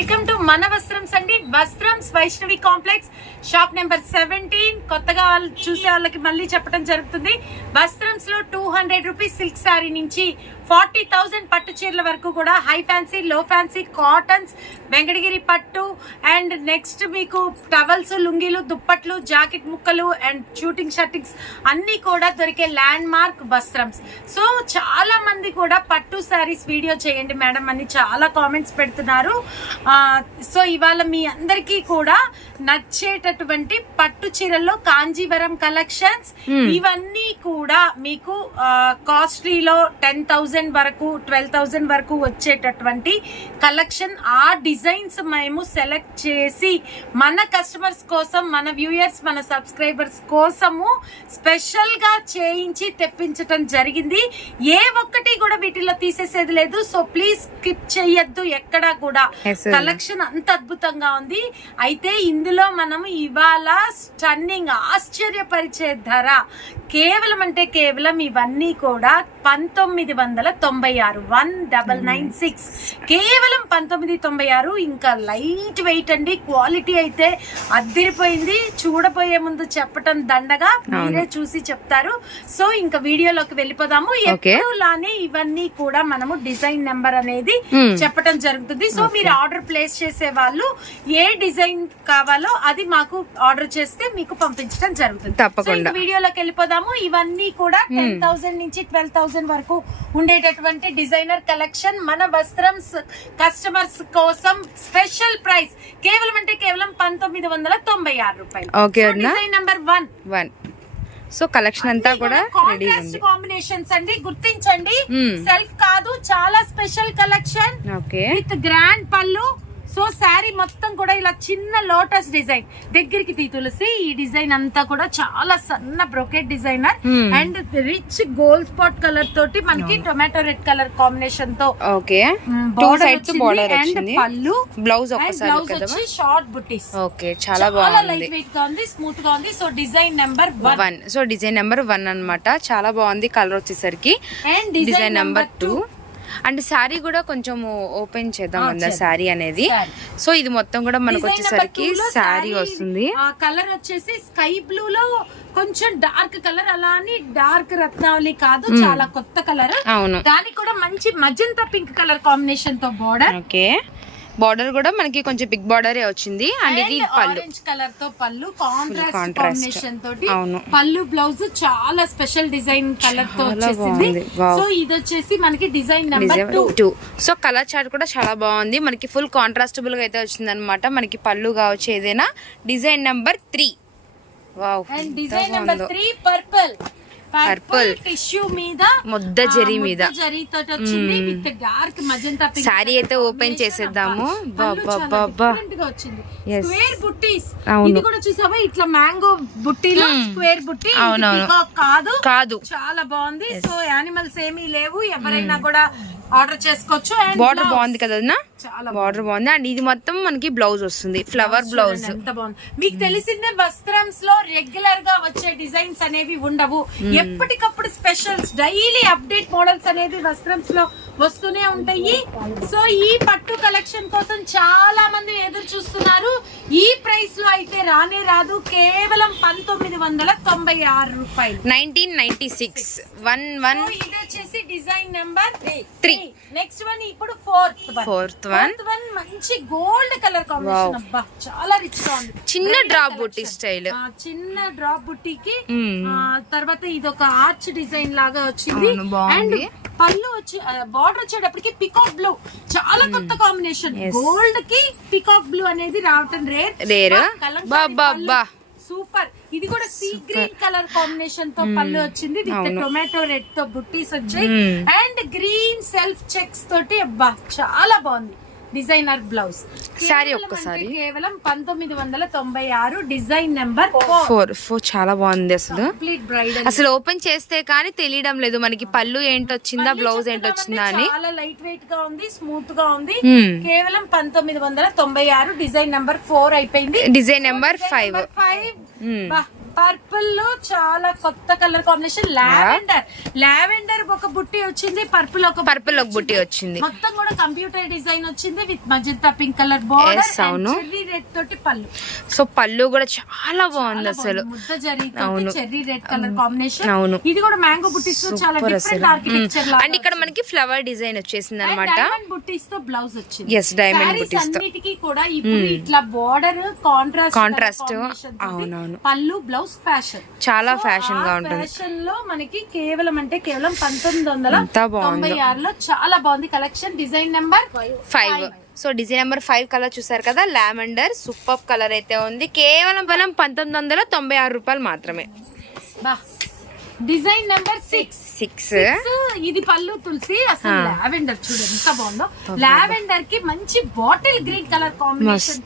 Welcome to మన వస్త్రంస్ అండి Vastrams Vaishnavi complex. Shop number seventeen. కొత్తగా వాళ్ళు చూసే వాళ్ళకి మళ్ళీ చెప్పడం జరుగుతుంది. వస్త్రంస్లో two hundred rupees silk saree నుంచి ఫార్టీ థౌసండ్ పట్టు చీరల వరకు కూడా high fancy low fancy cottons Venkatagiri పట్టు అండ్ నెక్స్ట్ మీకు టవల్స్ లుంగీలు దుప్పట్లు జాకెట్ ముక్కలు అండ్ షూటింగ్ షర్టింగ్స్ అన్ని కూడా దొరికే ల్యాండ్ మార్క్ వస్త్రంస్ సో చాలా మంది కూడా పట్టు శారీస్ వీడియో చేయండి మేడం అని చాలా కామెంట్స్ పెడుతున్నారు. సో ఇవాళ మీ అందరికీ కూడా నచ్చేటటువంటి పట్టు చీరల్లో కాంజీవరం కలెక్షన్స్. ఇవన్నీ కూడా మీకు కాస్ట్లీలో టెన్ థౌజండ్ వరకు ట్వెల్వ్ థౌజండ్ వరకు వచ్చేటటువంటి కలెక్షన్. ఆ డిజైన్స్ మేము సెలెక్ట్ చేసి మన కస్టమర్స్ కోసం మన వ్యూయర్స్ మన సబ్స్క్రైబర్స్ కోసము స్పెషల్గా చేయించి తెప్పించటం జరిగింది. ఏ ఒక్కటి కూడా వీటిలో తీసేసేది లేదు. సో ప్లీజ్ స్కిప్ చేయొద్దు ఎక్కడా కూడా. కలెక్షన్ అంత అద్భుతంగా ఉంది. అయితే ఇందులో మనం ఇవాళ స్టన్నింగ్ ఆశ్చర్యపరిచే ధర కేవలం అంటే కేవలం ఇవన్నీ కూడా పంతొమ్మిది వందల తొంభై ఆరు. One double nine six. కేవలం పంతొమ్మిది తొంభై ఆరు. ఇంకా లైట్ వెయిట్ అండి. క్వాలిటీ అయితే అద్దిరిపోయింది. చూడబోయే ముందు చెప్పటం దండగా మీరే చూసి చెప్తారు. సో ఇంకా వీడియోలోకి వెళ్ళిపోదాము. Okay. లానే ఇవన్నీ కూడా మనము డిజైన్ నెంబర్ అనేది. చెప్పడం జరుగుతుంది. సో మీరు ఆర్డర్ ప్లేస్ చేసే వాళ్ళు ఏ డిజైన్ కావాలో అది మాకు ఆర్డర్ చేస్తే మీకు పంపించడం జరుగుతుంది. తప్పకుండా. వీడియోలోకి వెళ్ళిపోదాము. ఇవన్నీ కూడా టెన్ థౌసండ్ నుంచి ట్వెల్వ్ థౌసండ్ వరకు ఉండేటటువంటి డిజైనర్ కలెక్షన్ మన వస్త్రం కస్టమర్స్ కోసం స్పెషల్ ప్రైస్. కేవలం అంటే కేవలం పంతొమ్మిది వందల తొంభై ఆరు రూపాయలు? Design number one one so collection అంతా కూడా రెడీ ఉంది. కాంబినేషన్స్ అండి గుర్తించండి. Hmm. సెల్ఫ్ కాదు చాలా special collection okay with grand పళ్ళు. సో శారీ మొత్తం కూడా ఇలా చిన్న లోటస్ డిజైన్. దగ్గరికి తీ తులసి ఈ డిజైన్ అంతా కూడా చాలా సన్న brocade designer. Hmm. And rich gold spot colour తోటి మనకి టొమాటో రెడ్ కలర్ కాంబినేషన్తో okay. Two border sides border వచ్చింది పళ్ళు. బ్లౌజ్ బ్లౌజ్ వచ్చి షార్ట్ బుటీస్ ఓకే చాలా చాలా బాగుంది. లైట్ వెయిట్గా ఉంది స్మూత్గా ఉంది. So design number one one so design number one అన్నమాట. చాలా బాగుంది కలర్ వచ్చేసరికి. And design number two and sari కూడా కొంచెం ఓపెన్ చేద్దాం చేద్దాం. శారీ అనేది. సో ఇది మొత్తం కూడా మనకు వచ్చేసరికి శారీ వస్తుంది. కలర్ వచ్చేసి స్కై బ్లూ లో కొంచెం డార్క్ కలర్ అలా అని డార్క్ రత్నావళి కాదు చాలా కొత్త కలర్. అవును. దానికి కూడా మంచి మజంతా పింక్ కలర్ కాంబినేషన్తో బోర్డర్ ఓకే. బార్డర్ కూడా మనకి కొంచెం బిగ్ బార్డరే వచ్చింది. అండ్ ఇది పళ్ళు. కలర్తో పళ్ళు. కాంట్రాస్ట్. కాంబినేషన్ తోటి. పళ్ళు బ్లౌజ్ చాలా స్పెషల్ డిజైన్ కలర్తో వచ్చేసింది. సో ఇది వచ్చేసి మనకి design number design two two so colour chart కూడా చాలా బాగుంది. మనకి ఫుల్ కాంట్రాస్టబుల్గా అయితే వచ్చింది అనమాట మనకి పళ్ళు కావచ్చు ఏదైనా. Design number three wow and design number three purple purple. Tissue మీద ముద్ద జరీ మీద. డార్క్ మజంతా శారీ అయితే ఓపెన్ చేసేద్దాము. స్క్వేర్ బుట్టీస్. ఇది కూడా చూసావా? ఇట్లా మ్యాంగో బుట్టీలో స్క్వేర్ బుట్టి కాదు. కాదు. చాలా బాగుంది. సో యానిమల్స్ ఏమీ లేవు. ఎవరైనా కూడా ఆర్డర్ చేసుకోవచ్చు బార్డర్. బాగుంది కదా? చాలా బార్డర్ బాగుంది. అండ్ ఇది మొత్తం మనకి బ్లౌజ్ వస్తుంది. ఫ్లవర్ బ్లౌజ్ ఎంత బాగుంది. మీకు తెలిసిందే వస్త్రంస్లో రెగ్యులర్గా వచ్చే డిజైన్స్ అనేవి ఉండవు. ఎప్పటికప్పుడు స్పెషల్స్ డైలీ అప్డేట్ మోడల్స్ అనేవి వస్త్రంస్లో వస్తూనే ఉంటాయి. సో ఈ పట్టు కలెక్షన్ కోసం చాలా మంది ఎదురు చూస్తున్నారు. ఈ ప్రైస్లో అయితే రానే రాదు. కేవలం పంతొమ్మిది వందల తొంభై ఆరు రూపాయలు. Nineteen ninety six. One one. ఇది వచ్చేసి design number Three. Next one ఇప్పుడు ఫోర్త్ వన్. Fourth one. మంచి గోల్డ్ కలర్ కాంబినేషన్. అబ్బా చాలా రిచ్గా ఉంది. చిన్న డ్రాప్. బుట్టి స్టైల్. చిన్న డ్రాప్ బుట్టికి తర్వాత ఇది ఒక ఆర్చ్ డిజైన్ లాగా వచ్చింది. బాగుంది. పళ్ళు వచ్చి బార్డర్ వచ్చేటప్పటికి పికాక్ బ్లూ చాలా కొత్త కాంబినేషన్ గోల్డ్కి పికాక్ బ్లూ అనేది రావటం రేర్. సూపర్ ఇది కూడా సీ గ్రీన్ కలర్ కాంబినేషన్తో పళ్ళు వచ్చింది విత్ టొమాటో రెడ్తో బుట్టీస్ వచ్చాయి. అండ్ గ్రీన్ సెల్ఫ్ చెక్స్ తోటి అబ్బా చాలా బాగుంది. Designer blouse. Saree ఒక్కసారి. కేవలం పంతొమ్మిది వందల తొంభై ఆరు డిజైన్ నెంబర్ ఫోర్. ఫోర్. చాలా బాగుంది అసలు. అసలు ఓపెన్ చేస్తే కానీ తెలియడం లేదు. మనకి పళ్ళు ఏంటొచ్చిందా బ్లౌజ్ ఏంటొచ్చిందా అని. చాలా లైట్ వెయిట్గా ఉంది స్మూత్గా ఉంది. కేవలం పంతొమ్మిది వందల తొంభై ఆరు డిజైన్ నెంబర్ ఫోర్ అయిపోయింది. Design number five. ఫైవ్. పర్పుల్లో చాలా కొత్త కలర్ కాంబినేషన్. లావెండర్. లావెండర్ ఒక బుట్టి వచ్చింది పర్పుల్ ఒక పర్పుల్ ఒక బుట్టి వచ్చింది. మొత్తం కూడా కంప్యూటర్ డిజైన్ వచ్చింది with magenta pink colour border అవును. చెర్రీ రెడ్ తోటి పళ్ళు. సో పళ్ళు కూడా చాలా బాగుంది అసలు. ముద్ద. చెర్రీ రెడ్ కలర్ కాంబినేషన్ అవును. ఇది కూడా మ్యాంగో బుట్టీస్తో చాలా డిఫరెంట్ ఆర్కిటెక్చర్ అండ్ ఇక్కడ మనకి ఫ్లవర్ డిజైన్ వచ్చేసింది అనమాట డైమండ్ బుట్టీస్తో బ్లౌజ్ వచ్చింది. Sarees booties తో. అన్నిటికీ కూడా ఇప్పుడు ఇట్లా బోర్డర్ కాంట్రాస్ట్ Contrast, అవునవును. పళ్ళు బ్లౌజ్ ఫ్యాషన్. చాలా ఫ్యాషన్గా ఉంటుంది. ఫ్యాషన్లో మనకి కేవలం అంటే కేవలం పంతొమ్మిది వందల. తొంభై ఆరులో చాలా బాగుంది collection. Design number five so design number five colour చూసారు కదా? లావెండర్ సూపర్ కలర్ అయితే ఉంది. కేవలం కేవలం పంతొమ్మిది వందల తొంభై ఆరు రూపాయలు మాత్రమే. బా. డిజైన్ నెంబర్ సిక్స్ సిక్స్ ఇది పళ్ళు తులసి అసలు లావెండర్ చూడు ఎంత బాగుందో. లావెండర్కి మంచి bottle green colour combination.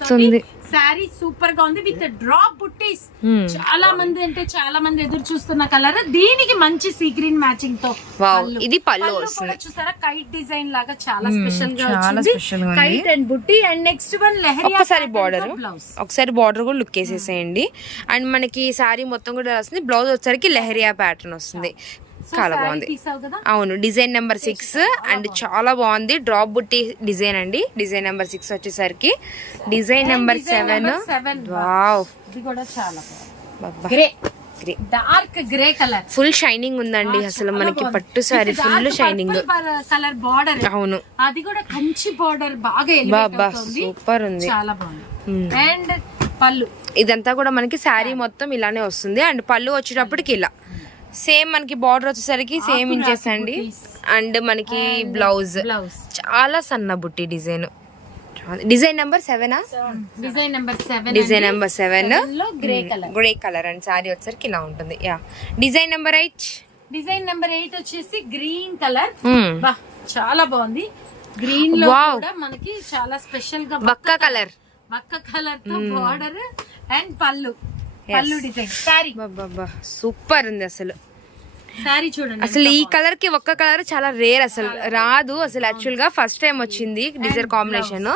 Sari సూపర్గా ఉంది విత్ డ్రాప్ బుట్టీస్ Hmm. చాలా మంది అంటే చాలా మంది ఎదురు చూస్తున్న కలర్. దీనికి మంచి సీ గ్రీన్ మ్యాచింగ్తో. ఇది పళ్ళు చూసారా? కైట్ డిజైన్ లాగా చాలా స్పెషల్గా చాలా వచ్చింది. special గా. కైట్ అండ్ బుట్టి అండ్ నెక్స్ట్ వన్ లెహరియా ఒక్కసారి బార్డర్ బ్లౌజ్ ఒకసారి బార్డర్ కూడా లుక్ వేసేసేయండి. అండ్ మనకి సారీ మొత్తం కూడా వస్తుంది. బ్లౌజ్ వచ్చేసరికి లెహరియా ప్యాటర్న్ వస్తుంది. చాలా బాగుంది. అవును డిజైన్ నెంబర్ సిక్స్ అండ్ చాలా బాగుంది. డ్రాప్ బుట్టి డిజైన్ అండి. డిజైన్ నెంబర్ సిక్స్ వచ్చేసరికి. Design number seven dark grey colour full shining ఉందండి అసలు మనకి పట్టు sari full shining colour border అవును. అది కూడా కంచి బార్డర్ బాగా సూపర్ ఉంది. చాలా బాగుంది. అండ్ పళ్ళు. ఇదంతా కూడా మనకి శారీ మొత్తం ఇలానే వస్తుంది. అండ్ పళ్ళు వచ్చేటప్పటికి ఇలా. సేమ్ మనకి బార్డర్ వచ్చేసరికి సేమ్ ఇంచేసండి. అండ్ మనకి బ్లౌజ్. చాలా సన్న బుట్టి design. Design number సెవెనా? Design number seven design number seven. Grey colour grey colour and sari వచ్చేసరికి ఇలా ఉంటుంది. Yeah. Design number eight. Design number eight వచ్చేసి గ్రీన్ కలర్ చాలా బాగుంది. గ్రీన్లో. కూడా మనకి చాలా స్పెషల్గా బక్క కలర్ బక్క కలర్తో బార్డర్ అండ్ పళ్ళు. పళ్ళు డిజైన్. సూపర్ ఉంది అసలు. చూడండి అసలు ఈ కలర్కి ఒక్క కలర్ చాలా రేర్ అసలు. రాదు అసలు యాక్చువల్గా ఫస్ట్ టైం వచ్చింది డిజైన్ కాంబినేషన్.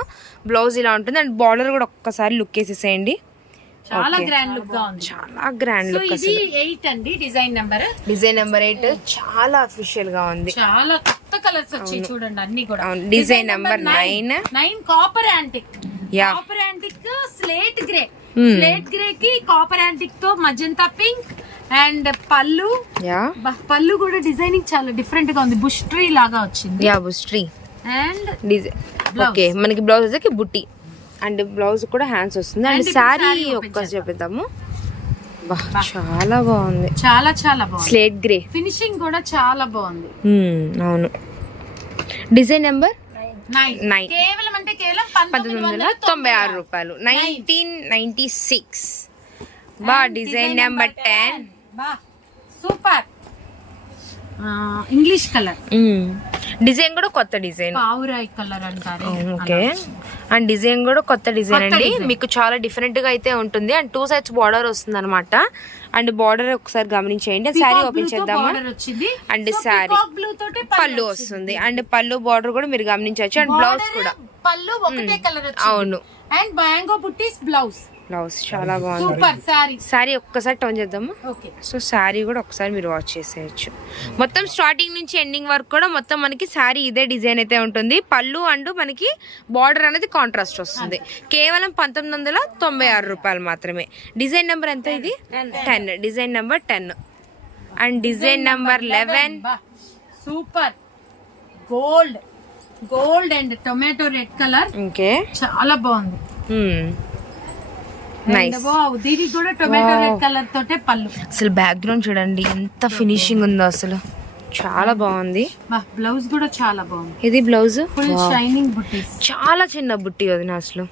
బ్లౌజ్ ఇలా ఉంటుంది అండ్ బార్డర్ కూడా ఒక్కసారి లుక్ వేసేసేయండి. చాలా గ్రాండ్ లుక్గా ఉంది. చాలా గ్రాండ్ లుక్ ఇది ఎయిట్ అండి design number design number eight చాలా అఫీషియల్గా ఉంది. చాలా కొత్త కలర్స్ వచ్చాయి చూడండి అన్ని కూడా. design number nine. Nine copper antique. Copper antique slate grey slate grey కి కాపర్ యాంటిక్తో మజంతా పింక్ అండ్ పళ్ళు పళ్ళు కూడా డిజైనింగ్ చాలా డిఫరెంట్గా ఉంది. బుష్ ట్రీ లాగా వచ్చింది. Yeah bush tree and design okay మనకి బ్లౌజ్ వచ్చేకి బుట్టి. అండ్ బ్లౌజ్ కూడా హ్యాండ్స్ వస్తుంది. అండ్ శారీ ఒక్క చూపిద్దాము బా. చాలా బాగుంది. చాలా చాలా బాగుంది. స్లేట్ గ్రే ఫినిషింగ్ కూడా చాలా బాగుంది. అవును. Design number. కేవలం అంటే కేవలం పంతొమ్మిది వందల తొంభై ఆరు రూపాయలు. నైన్టీన్ నైన్టీ సిక్స్ బా డిజైన్ నెంబర్ టెన్ బా సూపర్. ఇంగ్లీష్ కలర్ డిజైన్ కూడా కొత్త డిజైన్. పావురాయి కలర్ అంటారు. ఓకే. అండ్ డిజైన్ కూడా కొత్త డిజైన్ అండి. మీకు చాలా డిఫరెంట్గా అయితే ఉంటుంది. అండ్ టూ సైడ్స్ బార్డర్ వస్తుంది అనమాట అండ్ బార్డర్ ఒకసారి గమనించేయండి. శారీ ఓపెన్ చేద్దామా? అండ్ శారీ. పళ్ళు వస్తుంది. అండ్ పళ్ళు బార్డర్ కూడా మీరు గమనించవచ్చు. అండ్ బ్లౌజ్ కూడా. పళ్ళు ఒకటే కలర్ వచ్చింది. అవును. అండ్ మ్యాంగో బుట్టీస్ బ్లౌజ్ బ్లౌజ్ చాలా బాగుంది. సారీ ఒక్కసారి టర్న్ చేద్దాము? ఓకే సో శారీ కూడా ఒకసారి మీరు వాచ్ చేసేయచ్చు. మొత్తం స్టార్టింగ్ నుంచి ఎండింగ్ వరకు కూడా మొత్తం మనకి శారీ ఇదే డిజైన్ అయితే ఉంటుంది. పళ్ళు అండ్ మనకి బార్డర్ అనేది కాంట్రాస్ట్ వస్తుంది. కేవలం పంతొమ్మిది వందల తొంభై ఆరు రూపాయలు మాత్రమే. డిజైన్ నెంబర్ ఎంత ఇది? Ten design number ten and design number eleven super gold gold and tomato red colour okay చాలా బాగుంది దీనికి కూడా టొమాటో రెడ్ కలర్ తోటే పళ్ళు. అసలు బ్యాక్గ్రౌండ్ చూడండి ఎంత ఫినిషింగ్ ఉందో అసలు. చాలా బాగుంది. బ్లౌజ్ కూడా చాలా బాగుంది. ఇది బ్లౌజ్ షైనింగ్ బుట్టీస్ చాలా చిన్న బుట్టి వదిన అసలు.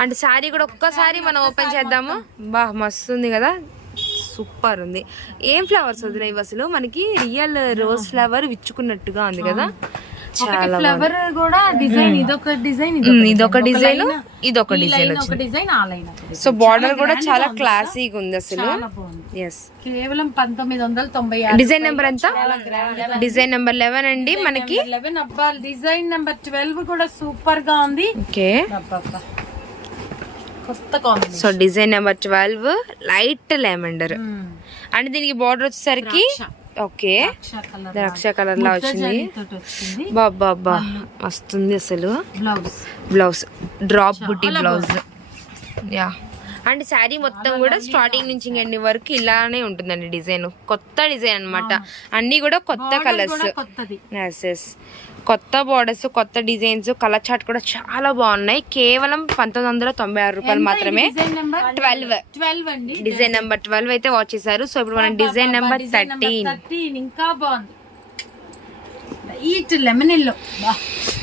అండ్ శారీ కూడా ఒక్కసారి మనం ఓపెన్ చేద్దాము. బా మస్తు ఉంది కదా. సూపర్ ఉంది. ఏం ఫ్లవర్స్ వదిలేవి అసలు? మనకి రియల్ రోజ్ ఫ్లవర్ విచ్చుకున్నట్టుగా ఉంది కదా. చాలా ఫ్లవర్ కూడా డిజైన్ ఇదొక డిజైన్ ఇదొక డిజైన్ ఇదొక డిజైన్ ఒక డిజైన్ ఆ లైన్ సో బార్డర్ కూడా చాలా క్లాసీగా ఉంది అసలు. చాలా బాగుంది. ఎస్ కేవలం పంతొమ్మిది వందల తొంభై ఆరు డిజైన్ నెంబర్ ఎంత? డిజైన్ నెంబర్ లెవెన్ అండి మనకి. లెవెన్ అబ్బా డిజైన్ నెంబర్ ట్వెల్వ్ కూడా సూపర్గా ఉంది. Okay. So design number twelve light lavender and దీనికి బార్డర్ వచ్చేసరికి ఓకే. ద్రాక్ష కలర్ లా వచ్చింది. బాబా బా వస్తుంది అసలు. బ్లౌజ్. బ్లౌజ్. డ్రాప్ బుట్టి బ్లౌజ్. యా. అండ్ శారీ మొత్తం కూడా స్టార్టింగ్ నుంచి ఎండి వరకు ఇలానే ఉంటుందండి డిజైన్. కొత్త డిజైన్ అన్నమాట. అన్ని కూడా కొత్త కలర్స్ ఎస్ ఎస్ కొత్త బోర్డర్స్ కొత్త డిజైన్స్ కలర్ చార్ట్ కూడా చాలా బాగున్నాయి. కేవలం పంతొమ్మిది వందల తొంభై ఆరు రూపాయలు మాత్రమే. డిజైన్ నెంబర్ ట్వెల్వ్ ట్వెల్వ్ అండి. డిజైన్ నెంబర్ ట్వెల్వ్ అయితే వాచ్ చేశారు. సో ఇప్పుడు మనం డిజైన్ నెంబర్ థర్టీన్ ఇంకా బాగుంది. లెమన్ ఎల్లో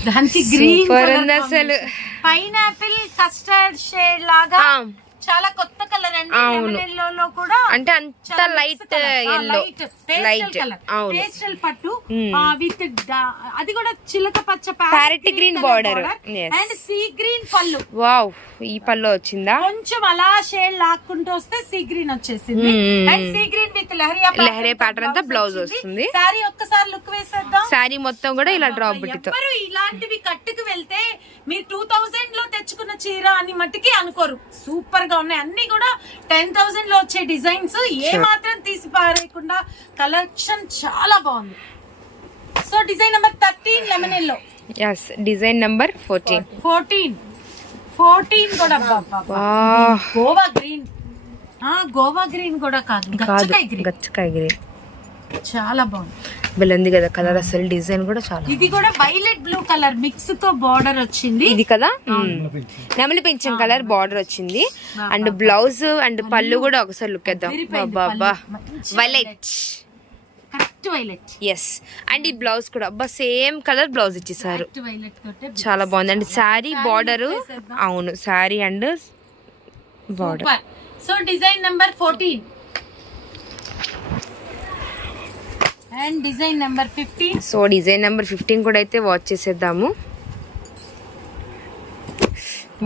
దానికి గ్రీన్ సూపర్ ఉంది అసలు. పైనాపిల్ కస్టర్డ్ షేడ్ లాగా చాలా కొత్త కలర్ అండి. అవును. ఎల్లో కూడా అంటే అంత లైట్ ఎల్లో లైట్ అవును. పేస్టల్ పట్టు Hmm. విత్ అది కూడా చిలక పచ్చ green border. Yes. And sea green పళ్ళు. వావ్ ఈ పళ్ళు వచ్చిందా? కొంచెం అలా షేడ్ లాక్కుంటూ వస్తే సీ గ్రీన్ వచ్చేసింది. Hmm. And sea green with leheriya లహరే pattern తో blouse వస్తుంది. సారీ ఒక్కసారి లుక్ వేసేద్దాం. శారీ మొత్తం కూడా ఇలా డ్రాప్ ఎవ్వరు ఇలాంటివి కట్టుకు వెళ్తే మీరు టూ థౌజండ్లో తెచ్చుకున్న చీర అని మట్టికి అనుకోరు. సూపర్గా ఉన్నాయి. అన్ని కూడా టెన్ థౌసండ్లో వచ్చే డిజైన్స్ ఏ మాత్రం తీసి పారేయకుండా కలెక్షన్ చాలా బాగుంది. So design number thirteen lemon yellow yes design number fourteen fourteen fourteen కూడా. గోవా గ్రీన్ గోవా గ్రీన్ కూడా కాదు. గచ్చకాయ గ్రీన్ చాలా బాగుంది. ఉంది కదా కలర్ అసలు డిజైన్ కూడా చాలా ఇది కూడా వైలెట్ బ్లూ కలర్ మిక్స్తో బార్డర్ వచ్చింది. ఇది కదా? నెమలి పెంచం కలర్ బార్డర్ వచ్చింది. అండ్ బ్లౌజ్ అండ్ పళ్ళు కూడా ఒకసారి లుక్ వేద్దాం బాబా. వైలెట్ వైలెట్ ఎస్ అండ్ ఈ బ్లౌజ్ కూడా. అబ్బా సేమ్ కలర్ బ్లౌజ్ ఇచ్చేసారు. చాలా బాగుంది. అండ్ శారీ బార్డర్ అవును sari and border so design number fourteen and design number fifteen so design number fifteen కూడా అయితే వాచ్ చేసేద్దాము.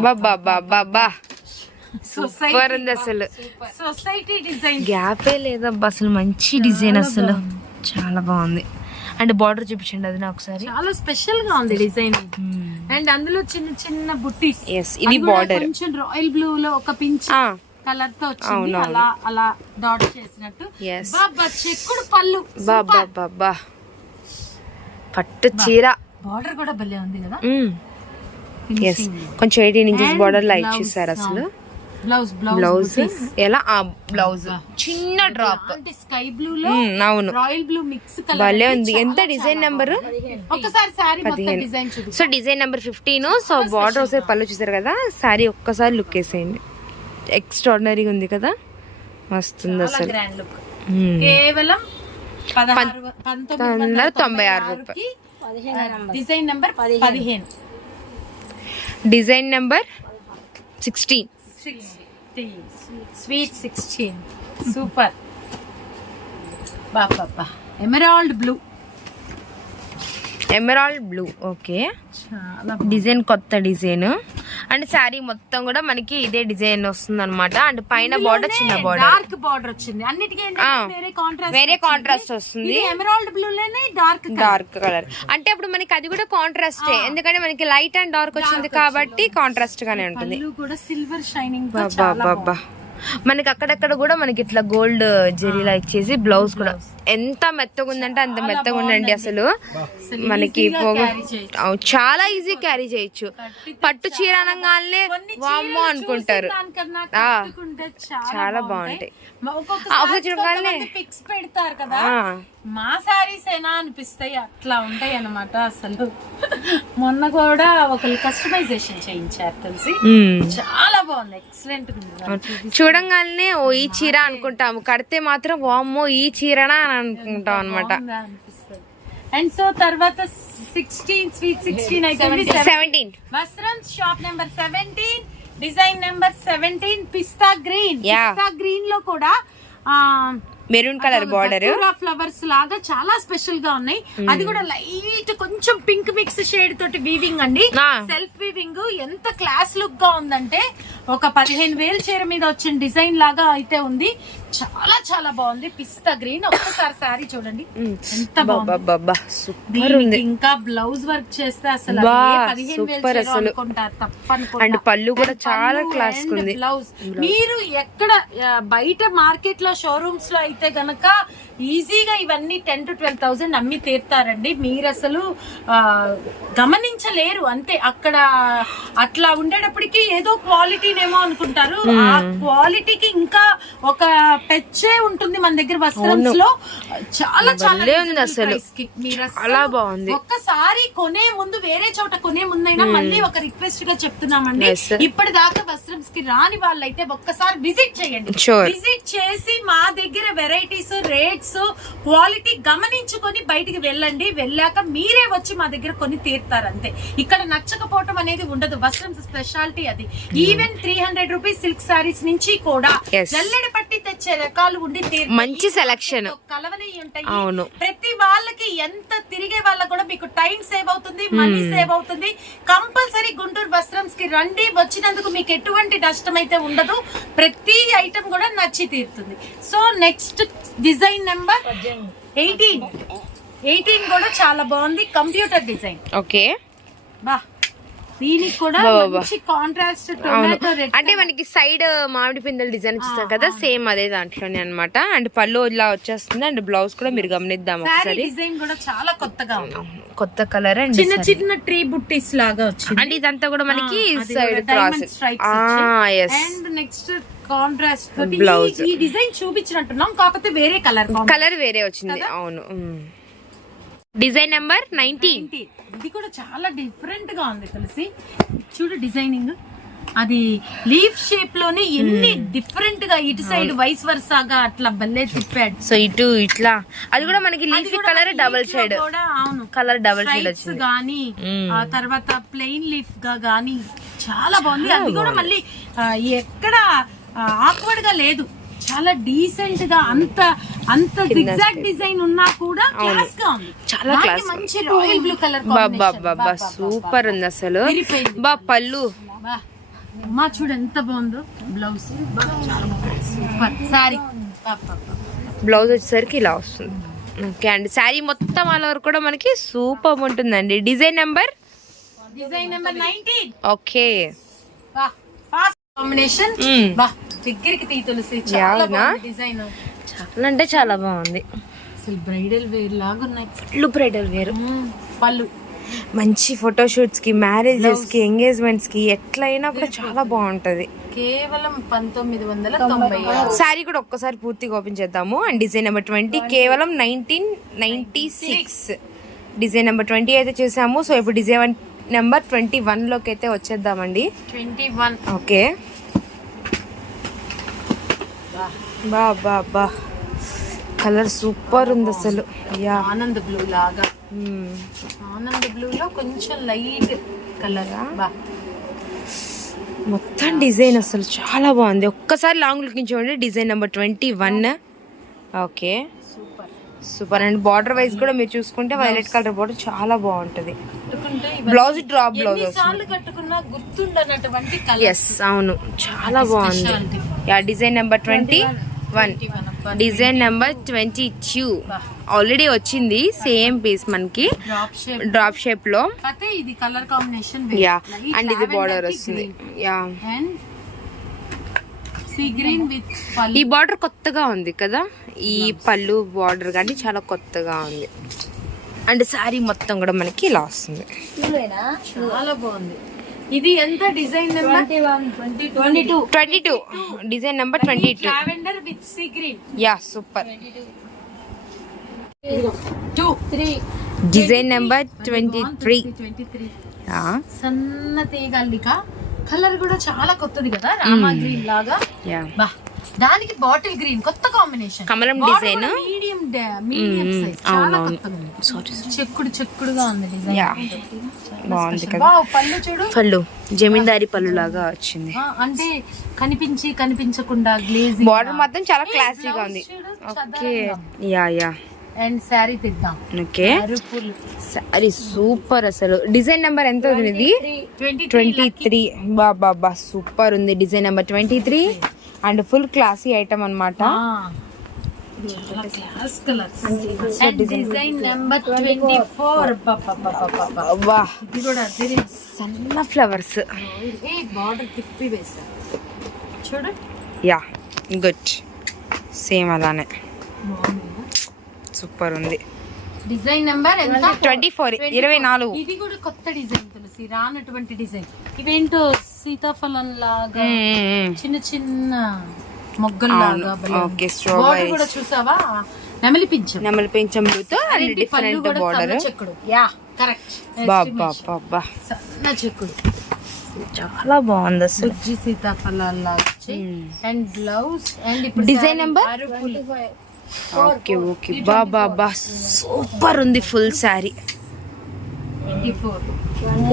బాబా బాబా బా సూపర్ ఉంది అసలు. సొసైటీ డిజైన్ గ్యాపే లేదబ్బా అసలు మంచి డిజైన్ అసలు. చాలా బాగుంది. అండ్ బార్డర్ చూపించండి అది నాకు ఒకసారి. చాలా స్పెషల్గా ఉంది డిజైన్ అండ్ అందులో చిన్న చిన్న బుట్టీస్. ఇది బార్డర్ కొంచెం రాయల్ బ్లూ లో ఒక పించ్ కలర్తో వచ్చింది. అలా అలా డాట్ చేసినట్టు. బాబా చెక్కుడు పళ్ళు. బాబా బాబా పట్టు చీర. బార్డర్ కూడా భలే ఉంది కదా? ఎస్ కొంచెం ఎయిటీన్ ఇంచెస్ బార్డర్ లా ఇచ్చేసారు అసలు. బ్లౌజ్ బ్లౌజ్ ఎలా? ఆ బ్లౌజ్ చిన్న డ్రాప్ అంటే స్కై బ్లూ లో అవును. రాయల్ బ్లూ మిక్స్ కలర్ భలే ఉంది. ఎంత డిజైన్ నెంబర్ ఒకసారి సారీ మొత్తం. డిజైన్ చూడు so design number fifteen so border ఒకసారి పళ్ళు చూసారు కదా? సారీ ఒక్కసారి లుక్ వేసేయండి. ఎక్స్ట్రాడినరీగా ఉంది కదా? వస్తుంది చాలా అసలు. గ్రాండ్ లుక్ మ్మ్. కేవలం పంతొమ్మిది వందల తొంభై ఆరు ఆరుకి, డిజైన్ నంబర్. పదిహేను. Design number sixteen sweet sixteen super బాబా emerald blue emerald blue okay design కొత్త డిజైన్ అండ్ శారీ మొత్తం కూడా మనకి ఇదే డిజైన్ వస్తుంది అనమాట అండ్ పైన బార్డర్ చిన్న బార్డర్ డార్క్ బార్డర్ వచ్చింది. అన్నిటికీ. వేరే కాంట్రాస్ట్ వేరే కాంట్రాస్ట్ వస్తుంది. ఎమరాల్డ్ బ్లూ లోనే డార్క్ డార్క్ కలర్ అంటే ఇప్పుడు మనకి అది కూడా కాంట్రాస్ట్ ఎందుకంటే మనకి లైట్ అండ్ డార్క్ వచ్చింది కాబట్టి కాంట్రాస్ట్ గానే ఉంటుంది. కూడా సిల్వర్ షైనింగ్ బాబా మనకి అక్కడక్కడ కూడా మనకి ఇట్లా గోల్డ్ జెరీలా ఇచ్చేసి బ్లౌజ్ కూడా. ఎంత మెత్తగా ఉందంటే అంత మెత్తగా ఉందండి అసలు. మనకి చాలా ఈజీ క్యారీ చేయొచ్చు. పట్టు చీర అనగానే వామ్మో అనుకుంటారు. చాలా బాగుంటాయి. మ- పిక్స్ పెడతారు కదా. సారీస్ ఏనా అనిపిస్తాయి. అట్లా ఉంటాయి అన్నమాట అసలు. మొన్న కూడా ఒకరు కస్టమైజేషన్ చేయించారు తెలిసి. చాలా బాగుంది. ఎక్సలెంట్ చూడంగానే ఓ ఈ చీర అనుకుంటాము. కడితే మాత్రం వామ్మో ఈ చీరనా అని అనుకుంటాం అనమాట అండ్ సో తర్వాత సిక్స్టీన్ స్వీట్ సిక్స్టీన్ అయితే seventeen Vastram shop number seventeen design number seventeen పిస్తా గ్రీన్. పిస్తా గ్రీన్లో కూడా మెరూన్ కలర్ బార్డర్. ఫ్లవర్స్ లాగా చాలా స్పెషల్గా ఉన్నాయి. అది కూడా లైట్ కొంచెం పింక్ మిక్స్ షేడ్ తోటి వీవింగ్ అండి. సెల్ఫ్ వీవింగ్ ఎంత క్లాస్ లుక్గా ఉందంటే ఒక పదిహేను వేల చీర మీద వచ్చిన డిజైన్ లాగా అయితే ఉంది. చాలా చాలా బాగుంది. పిస్తా గ్రీన్. ఒక్కసారి సారీ చూడండి. ఎంత బాగుంది. సూపర్ ఉంది. ఇంకా బ్లౌజ్ వర్క్ చేస్తే అసలు పదిహేను సూపర్ అసలు. అండ్ పళ్ళు కూడా చాలా క్లాస్ ఉంది. బ్లౌజ్. మీరు ఎక్కడ బయట మార్కెట్లో షోరూమ్స్లో అయితే గనక ఈజీగా ఇవన్నీ టెన్ టు ట్వెల్వ్ థౌసండ్ అమ్మి తీరుతారండి. మీరు అసలు గమనించలేరు. అంతే అక్కడ అట్లా ఉండేటప్పటికి ఏదో క్వాలిటీనేమో అనుకుంటారు. ఆ క్వాలిటీకి ఇంకా ఒక పెచ్చే ఉంటుంది మన దగ్గర వస్త్రంస్లో. చాలా చాలా ఉంది అసలు. చాలా బాగుంది. ఒక్కసారి కొనే ముందు వేరే చోట కొనే ముందైనా మళ్ళీ ఒక రిక్వెస్ట్గా చెప్తున్నామండి. ఇప్పటిదాకా వస్త్రమ్స్కి రాని వాళ్ళైతే ఒక్కసారి విజిట్ చేయండి. విజిట్ చేసి మా దగ్గర వెరైటీస్ రేట్స్ క్వాలిటీ గమనించుకొని బయటికి వెళ్ళండి. వెళ్ళాక మీరే వచ్చి మా దగ్గర కొని తీరుతారు అంతే. ఇక్కడ నచ్చకపోవటం అనేది ఉండదు. వస్త్రం స్పెషాలిటీ అది. Even three hundred rupees silk sarees నుంచి కూడా. జల్లెడ పట్టి తెచ్చే రకాలు ఉండి. మంచి. కలవని ఉంటాయి. అవును. ప్రతి వాళ్ళకి ఎంత తిరిగే వాళ్ళకి కూడా మీకు టైం సేవ్ అవుతుంది మనీ సేవ్ అవుతుంది. కంపల్సరీ గుంటూరు వస్త్రంస్కి రండి. వచ్చినందుకు మీకు ఎటువంటి నష్టం అయితే ఉండదు. ప్రతి ఐటమ్ కూడా నచ్చి తీరుతుంది. So next design number eighteen eighteen కూడా చాలా బాగుంది. కంప్యూటర్ డిజైన్ ఓకే బా. దీనికి కూడా. మంచి కాంట్రాస్ట్ అవును. టొమాటో రెడ్ అంటే మనకి సైడ్ మామిడి పిందెల డిజైన్ ఇస్తారు కదా సేమ్ అదే దాంట్లోనే అన్నమాట. అండ్ పళ్ళు ఇలా వచ్చేస్తుంది అండ్ బ్లౌజ్ కూడా మీరు గమనిద్దాం సారీ ఒకసారి. డిజైన్ కూడా చాలా కొత్తగా ఉంది. కొత్త కలర్ అండ్ చిన్న చిన్న ట్రీ బుట్టీస్ లాగా వచ్చింది. అండ్ ఇదంతా కూడా మనకి side. Yes and next contrast Blouse. ఈ డిజైన్ చూపించినట్టున్నాం కాకపోతే వేరే కలర్ కలర్ వేరే వచ్చింది. అవును. డిజైన్ నెంబర్ నైన్టీన్ ఇది కూడా చాలా డిఫరెంట్గా ఉంది తెలిసి. చూడు డిజైనింగ్. అది లీఫ్ షేప్లోనే ఎన్ని డిఫరెంట్గా ఇటు సైడ్ వైస్ వర్సాగా అట్లా భలే తిప్పాడు. సో ఇటు ఇట్లా. అది కూడా మనకి లీఫీ కలర్ డబల్ షేడ్ కూడా అవును. కలర్ డబల్ షేడ్ వచ్చింది. గానీ మ్మ్. ఆ తర్వాత ప్లెయిన్ లీఫ్గా గానీ చాలా బాగుంది. అది కూడా మళ్ళీ ఎక్కడ ఆక్వర్డ్గా లేదు. చాలా డీసెంట్గా అంత అంత జిగ్జాగ్ డిజైన్ ఉన్నా కూడా క్లాస్గా ఉంది. చాలా class. మంచి రాయల్ బ్లూ కలర్ బాబా సూపర్ ఉంది అసలు. బా పళ్ళు. అమ్మా చూడు ఎంత బాగుందో. బ్లౌజ్ సూపర్ సారీ బ్లౌజ్ వచ్చేసరికి ఇలా వస్తుంది. ఓకే అండి. శారీ మొత్తం ఆల్ ఓవర్ కూడా మనకి సూపర్ ఉంటుందండి. Design number design number nineteen okay combination దగ్గరికి తీ తులసి. చాలా? బాగుంది డిజైన్. చాలా అంటే చాలా బాగుంది. అసలు బ్రైడల్ వేర్ లాగా ఉన్నాయి. ఫుల్ బ్రైడల్ వేరు. పళ్ళు. మంచి ఫోటోషూట్స్కి మ్యారేజెస్కి ఎంగేజ్మెంట్స్కి ఎట్లయినా కూడా చాలా బాగుంటది. కేవలం పంతొమ్మిది వందల తొంభై. శారీ కూడా ఒక్కసారి పూర్తిగా ఓపెన్ చేద్దాము. అండ్ డిజైన్ నెంబర్ ట్వంటీ కేవలం nineteen ninety six design number twenty అయితే చూసాము. సో ఇప్పుడు డిజైన్ నెంబర్ ట్వంటీ వన్లోకి అయితే వచ్చేద్దామండి. ట్వంటీ వన్ ఓకే బా బా బా. కలర్ సూపర్ ఉంది అసలు. యా ఆనంద్ బ్లూ లాగా. మ్మ్. ఆనంద్ బ్లూ లో కొంచెం లైట్ కలర్ బా. మొత్తం డిజైన్ అసలు చాలా బాగుంది. ఒక్కసారి లాంగ్ లుకింగ్ చూడండి. Design number twenty one okay super super and border wise కూడా మీరు చూసుకుంటే వైలెట్ కలర్ బార్డర్ చాలా బాగుంటది. బ్లౌజ్ డ్రాప్ బ్లౌజ్ ఎస్ అవును. చాలా బాగుంది. Yeah design number twenty one design number twenty two already వచ్చింది సేమ్ పీస్ మనకి. డ్రాప్ షేప్లో. ఇది కలర్ కాంబినేషన్ యా అండ్ ఇది బార్డర్ వస్తుంది. యా ఈ బార్డర్ కొత్తగా ఉంది కదా? ఈ పళ్ళు బార్డర్ కానీ చాలా కొత్తగా ఉంది. అండ్ శారీ మొత్తం కూడా మనకి ఇలా వస్తుంది. చాలా బాగుంది. ఇది ఎంత design number? Twenty two twenty two design number twenty two lavender with sea green yeah super two three design number twenty three twenty three yeah సన్న తీగల్లిక కలర్ కూడా చాలా కొత్తది కదా? రామా గ్రీన్ లాగా. యా బా. దానికి బాటిల్ గ్రీన్ కొత్త కాంబినేషన్. కమలం డిజైన్ మీడియం మీడియం సైజ్ చాలా కొత్తగా ఉంది. సారీ చెక్కుడు చెక్కుడుగా ఉంది డిజైన్ బాగుంది కదా? పళ్ళు చూడు. పళ్ళు. జమీందారి పళ్ళు లాగా వచ్చింది. అంటే కనిపించి కనిపించకుండా గ్లేజింగ్ బార్డర్ మాత్రం చాలా క్లాసీగా ఉంది. Okay yeah yeah and sari తిద్దాం. Okay sari super అసలు. డిజైన్ నెంబర్ ఎంత ఉంది ఇది? ట్వంటీ ట్వంటీ త్రీ బా బా బా సూపర్ ఉంది. Design number twenty three and full classy item అదిరి సన్న ఫ్లవర్స్. బార్డర్ తిప్పి వేసా చూడు. Yeah good. సేమ్ అలానే. సూపర్ ఉంది. డిజైన్ నెంబర్ ఎంత? Twenty four. ఇరవై నాలుగు. ఇది కూడా కొత్త డిజైన్ తులసి. రానటువంటి డిజైన్. ఇవేంటో సీతాఫలం లాగా చిన్న చిన్న మొగ్గల్లాగా ఓకే బార్డర్ స్ట్రాబెరీ కూడా చూసావా? నెమలి పింఛం నెమలి పెంచం బ్లూతో అండ్ అదేంటి పళ్ళు డిఫరెంట్ కూడా బార్డర్ సన్న చెక్కుడు. Yeah correct. బాబా బాబా సన్న చెక్కుడు. చాలా బాగుంది అసలు. And blouse and number? అరుపులు. Okay okay. బాబా బా సూపర్ ఉంది full sari. 24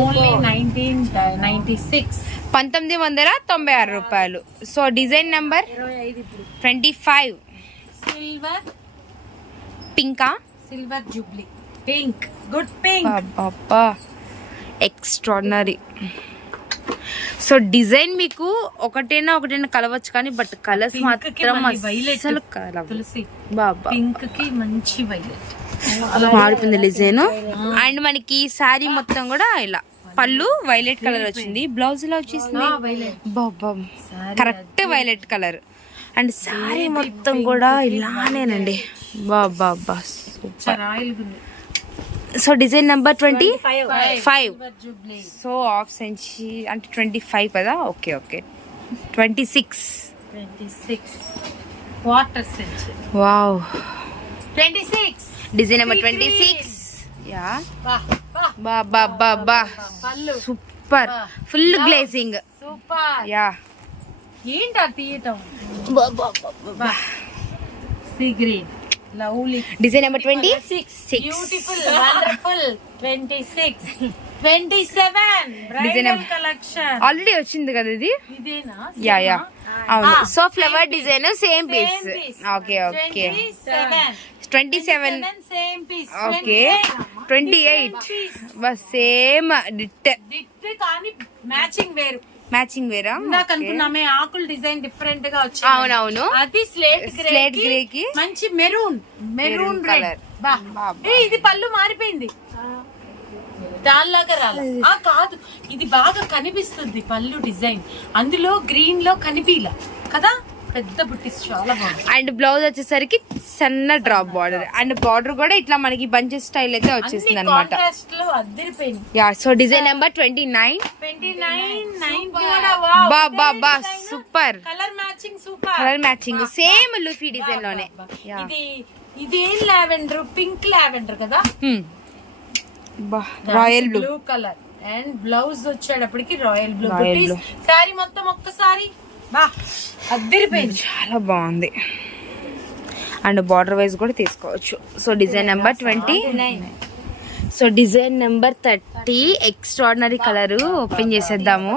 only nineteen ninety six పంతొమ్మిది వందల తొంభై ఆరు రూపాయలు. So design number twenty five. Silver పింకా? Silver jubilee pink good pink extraordinary so design మీకు ఒకటైనా ఒకటైనా కలవచ్చు కానీ బట్ కలర్స్ మాత్రం. అసలు కలవ. తులసి. బాబా. పింక్కి మంచి వైలెట్ మారుతుంది డిజైన్. అండ్ మనకి శారీ మొత్తం కూడా ఇలా పళ్ళు వైలెట్ కలర్ వచ్చింది. బ్లౌజ్ ఇలా వచ్చేసింది? Violet Baba. Correct violet colour and sari మొత్తం కూడా ఇలానేనండి. బాబా గుంది so design number twenty five. So off సెంచీ అంటే ట్వంటీ ఫైవ్ కదా? Okay okay. Twenty six. Century wow. Twenty six. Design number twenty six. Yeah. బా బా. బా బా super. Full glazing super. Yeah. ఏంటి ఆ తీయటం? Sea green. Lovely. Design number twenty six beautiful wonderful twenty six twenty seven Design- collection already వచ్చింది కదా ఇది? ఇదేనా? Yeah yeah. అవును. So flower design same piece okay okay twenty seven same piece okay twenty eight bus same డిట్ కానీ matching వేరు. Matching వేరా? ఇందాక అనుకున్నామే ఆకులు డిజైన్ డిఫరెంట్గా వచ్చింది అవునవును. అది స్లేట్ గ్రే Slate grey కి మంచి మెరూన్ మెరూన్. కలర్ ఇది పళ్ళు మారిపోయింది. దానిలాగా రాలే. ఆ కాదు. ఇది బాగా కనిపిస్తుంది పళ్ళు డిజైన్. అందులో గ్రీన్లో కనిపిలా. కదా? పెద్ద బుట్టిస్ చాలా బాగుంది. అండ్ బ్లౌజ్ వచ్చేసరికి సన్న డ్రాప్ బార్డర్. అండ్ బార్డర్ కూడా ఇట్లా మనకి బంచెస్ స్టైల్ అయితే వచ్చేసింది అనమాట కాంట్రాస్ట్లో అద్దరిపోయింది yeah so design number twenty nine. Twenty nine nine కూడా బా బా బా super. Colour matching super colour matching same Luffy డిజైన్లోనే ఇది ఇది ఏం లావెండర్ పింక్ లావెండర్ కదా royal blue colour and blouse వచ్చేటప్పటికి రాయల్ బ్లూ. సారీ మొత్తం ఒక్కసారి. అద్దరిపోయింది చాలా బాగుంది. అండ్ బార్డర్ వైజ్ కూడా తీసుకోవచ్చు. So design number twenty. So design number thirty extraordinary colour open చేసేద్దాము.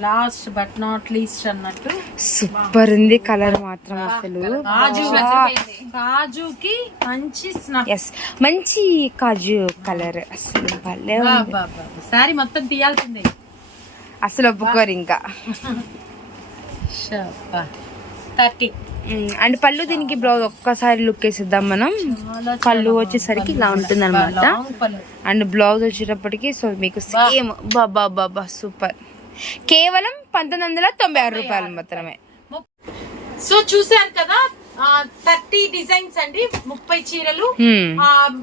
లాస్ట్ బట్ నాట్ లీస్ట్ అన్నట్టు. సూపర్ ఉంది కలర్ మాత్రం అసలు. కాజు. కాజుకి మంచి ఎస్ మంచి కాజు కలర్. అసలు భలే సారీ మొత్తం తీయాల్సిందే. అసలు ఒప్పుకోరు ఇంకా. థర్టీ. అండ్ పళ్ళు దీనికి బ్లౌజ్ ఒక్కసారి లుక్ వేసేద్దాం మనం. కళ్ళు వచ్చేసరికి ఇలా ఉంటుంది అనమాట అండ్ బ్లౌజ్ వచ్చేటప్పటికి సో మీకు సేమ్ బాబా బాబా సూపర్. కేవలం పంతొమ్మిది వందల తొంభై ఆరు రూపాయలు మాత్రమే. సో చూసారు కదా థర్టీ డిజైన్స్ అండి ముప్పై చీరలు.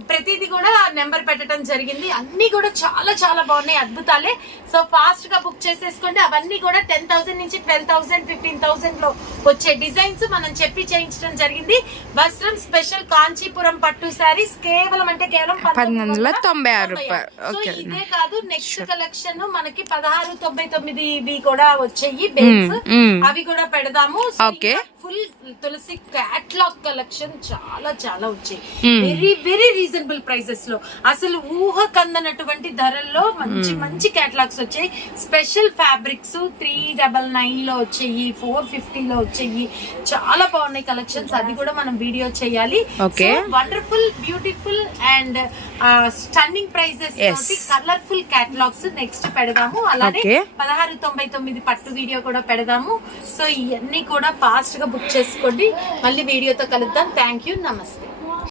ప్రతిది కూడా నెంబర్ పెట్టడం జరిగింది. అన్ని కూడా చాలా చాలా బాగున్నాయి అద్భుతాలే. సో ఫాస్ట్గా బుక్ చేసేసుకోండి. అవన్నీ కూడా టెన్ థౌసండ్ నుంచి ట్వెల్వ్ థౌసండ్ ఫిఫ్టీన్ థౌసండ్లో వచ్చే డిజైన్స్ మనం చెప్పి చేయించడం జరిగింది. వస్త్రం స్పెషల్ కాంచీపురం పట్టు శారీస్ కేవలం అంటే కేవలం పంతొమ్మిది తొంభై ఆరు సో ఓకే. ఇదే కాదు నెక్స్ట్ కలెక్షన్ మనకి పదహారు తొంభై తొమ్మిది ఇవి కూడా వచ్చాయి బేస్ మ్మ్. అవి కూడా పెడదాము. Okay. Full Tulasi catalogue collection చాలా చాలా వచ్చాయి. Hmm. వెరీ వెరీ రీజనబుల్ ప్రైసెస్లో. అసలు ఊహ కందనటువంటి ధరల్లో మంచి మంచి క్యాటలాగ్స్ వచ్చాయి. స్పెషల్ ఫ్యాబ్రిక్స్ త్రీ డబల్ నైన్లో వచ్చాయి ఫోర్ ఫిఫ్టీ లో వచ్చాయి. చాలా బాగున్నాయి కలెక్షన్స్ అది కూడా మనం వీడియో చేయాలి. Wonderful beautiful and stunning prices colourful catalogues next పెడదాము. అలానే. పదహారు తొంభై తొమ్మిది పట్టు వీడియో కూడా పెడదాము. సో ఇవన్నీ కూడా ఫాస్ట్గా బుక్ చేసుకోండి. మళ్ళీ వీడియోతో కలుద్దాం. థ్యాంక్ యూ నమస్తే.